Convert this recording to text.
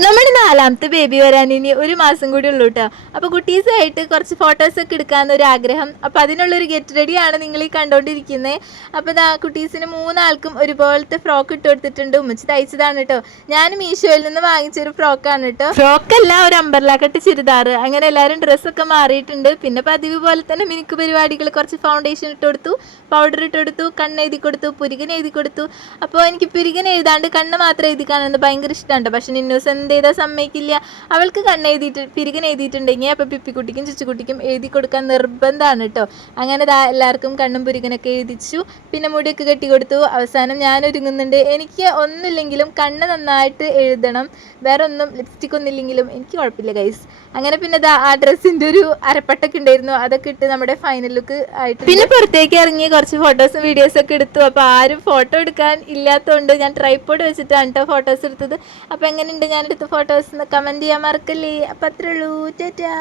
നമ്മുടെ നാലാമത്തെ ബേബി വരാൻ ഇനി ഒരു മാസം കൂടി ഉള്ളൂ കേട്ടോ അപ്പോൾ കുട്ടീസായിട്ട് കുറച്ച് ഫോട്ടോസ് ഒക്കെ എടുക്കാമെന്നൊരു ആഗ്രഹം അപ്പോൾ അതിനുള്ളൊരു ഗെറ്റ് റെഡിയാണ് നിങ്ങൾ ഈ കണ്ടുകൊണ്ടിരിക്കുന്നത് അപ്പോൾ ഇതാ കുട്ടീസിന് മൂന്നാൾക്കും ഒരുപോലത്തെ ഫ്രോക്ക് ഇട്ട് കൊടുത്തിട്ടുണ്ട്. ഉമ്മച്ച് തയ്ച്ചതാണ് കേട്ടോ ഞാൻ മീഷോയിൽ നിന്ന് വാങ്ങിച്ചൊരു ഫ്രോക്കാണ് കേട്ടോ ഫ്രോക്കല്ല ഒരു അമ്പർല കട്ട് അങ്ങനെ എല്ലാവരും ഡ്രസ്സൊക്കെ മാറിയിട്ടുണ്ട്. പിന്നെ പതിവ് പോലെ തന്നെ മിനുക്ക് പരിപാടികൾ കുറച്ച് ഫൗണ്ടേഷൻ ഇട്ട് കൊടുത്തു പൗഡർ ഇട്ട് കൊടുത്തു കണ്ണ് എഴുതി കൊടുത്തു പുരികൻ എഴുതി കൊടുത്തു. അപ്പോൾ എനിക്ക് പുരികൻ എഴുതാണ്ട് കണ്ണ് മാത്രം എഴുതി കാണുന്നത് ഭയങ്കര ഇഷ്ടമാണ് പക്ഷെ നിന്നൂസ് എന്ത് ചെയ്താൽ സമ്മതിക്കില്ല അവൾക്ക് കണ്ണ് എഴുതിയിട്ട് പിരികൻ എഴുതിയിട്ടുണ്ടെങ്കിൽ അപ്പോൾ പിപ്പിക്കുട്ടിക്കും ചുച്ചുകുട്ടിക്കും എഴുതി കൊടുക്കാൻ നിർബന്ധമാണ് കേട്ടോ അങ്ങനെ എല്ലാവർക്കും കണ്ണും പുരികനൊക്കെ എഴുതിച്ചു. പിന്നെ മുടിയൊക്കെ കെട്ടി കൊടുത്തു. അവസാനം ഞാൻ ഒരുങ്ങുന്നുണ്ട്. എനിക്ക് ഒന്നുമില്ലെങ്കിലും കണ്ണ് നന്നായിട്ട് എഴുതണം. വേറെ ഒന്നും ലിപ്സ്റ്റിക് ഒന്നുമില്ലെങ്കിലും എനിക്ക് കുഴപ്പമില്ല ഗൈസ് അങ്ങനെ പിന്നെ ആ ഡ്രസ്സിന്റെ ഒരു അരപ്പട്ടൊക്കെ ഉണ്ടായിരുന്നു. അതൊക്കെ ഇട്ട് നമ്മുടെ ഫൈനൽ ലുക്ക് ആയിട്ട് പിന്നെ പുറത്തേക്ക് ഇറങ്ങി കുറച്ച് ഫോട്ടോസും വീഡിയോസും ഒക്കെ എടുത്തു. അപ്പോൾ ആരും ഫോട്ടോ എടുക്കാൻ ഇല്ലാത്തതുകൊണ്ട് ഞാൻ ട്രൈപ്പോഡ് വെച്ചിട്ടാണ് കേട്ടോ ഫോട്ടോസ് എടുത്തത്. അപ്പോൾ എങ്ങനെയുണ്ട്? ഞാൻ എടുത്ത ഫോട്ടോസ് എന്ന് കമന്റ് ചെയ്യാൻ മറക്കല്ലേ? അപ്പം അത്രേ ഉള്ളൂ. ടാറ്റാ.